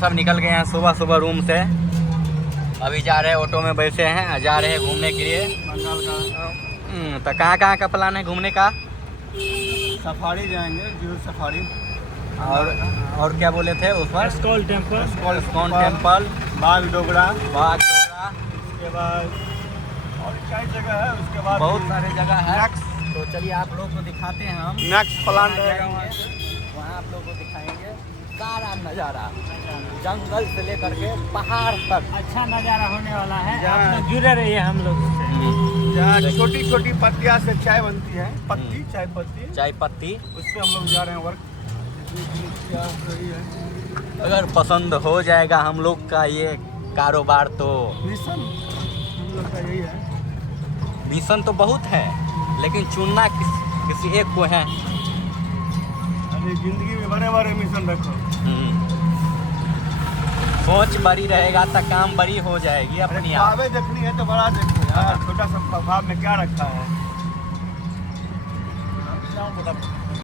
सब निकल गए हैं सुबह सुबह रूम से। अभी जा रहे हैं, ऑटो में बैठे हैं, जा रहे हैं घूमने के लिए। तो कहाँ का प्लान है घूमने का? सफारी जाएंगे, जूह सफारी। और क्या बोले थे उस पर? स्कॉल टेम्पल, इस्कॉन टेम्पल, बाग डोगरा, उसके बाद और कई जगह है। उसके बाद बहुत सारे जगह है। तो चलिए आप लोग को दिखाते हैं हम। नेक्स्ट प्लान वहाँ रहेगा जाएंगे, वहाँ आप लोग को दिखाएंगे सारा नज़ारा, जंगल से लेकर के पहाड़ तक। अच्छा नज़ारा होने वाला है। जहाँ- आप लोग जुड़े रहिए हम लोग से। जहाँ छोटी छोटी पत्तियाँ से चाय बनती है, पत्ती चाय पत्ती, चाय पत्ती। उस पर हम लोग जा रहे हैं वर्क। क्या सही है, अगर पसंद हो जाएगा हम लोग का ये कारोबार तो मिशन हम लोग का यही है। मिशन तो बहुत है, लेकिन चुनना किसी एक को है। अरे जिंदगी में बड़े बड़े मिशन रखो। सोच बड़ी रहेगा तो काम बड़ी हो जाएगी अरे अपनी आप। ख्वाबें देखनी है तो बड़ा देखो यार, छोटा सा ख्वाब में क्या रखा है।